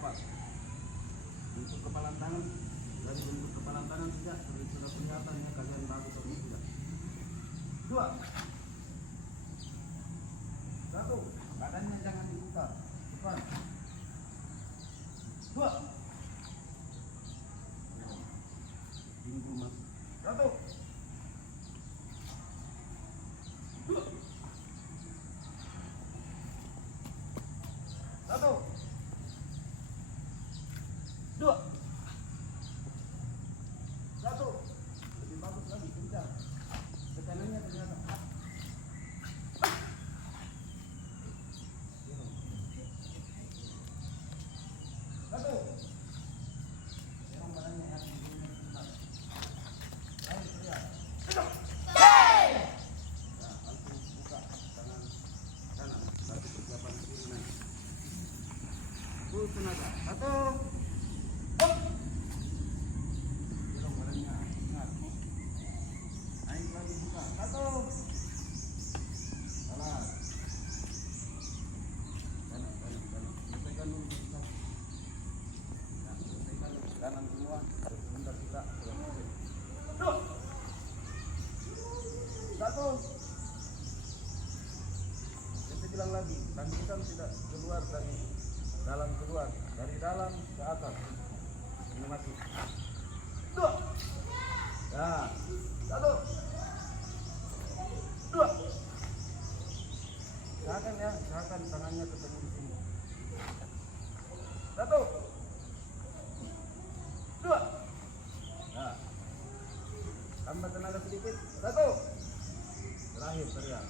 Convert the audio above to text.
dapat. Untuk kepala tangan, dari bentuk kepala tangan tidak sudah kelihatan ya, kalian ragu atau tidak. 2, 1, badannya jangan dibuka, depan. 2, pintu mas. 1, 2, 1, 2, 1. Lebih bagus lagi, kencang. Tekanannya ternyata. 1. Yang badannya ya, ayo teriak. Nah, langsung buka tangan kanan. Satu persiapan kiri naik. Full tenaga. 1. Dorong badannya. Ingat. Naik lagi buka. 1. Salah. Kanan. Selesaikan dulu. Nah, selesaikan dulu. Kanan semua. Sebentar kita. 2, 1. Saya bilang lagi, tangkisan tidak keluar dari dalam keluar, dari dalam ke atas. Ini masuk. 2. Ya. 1. 2. Usahakan tangannya ketemu di sini. 1. 2. Nah. Tambah tenaga sedikit. 1. Terakhir teriak.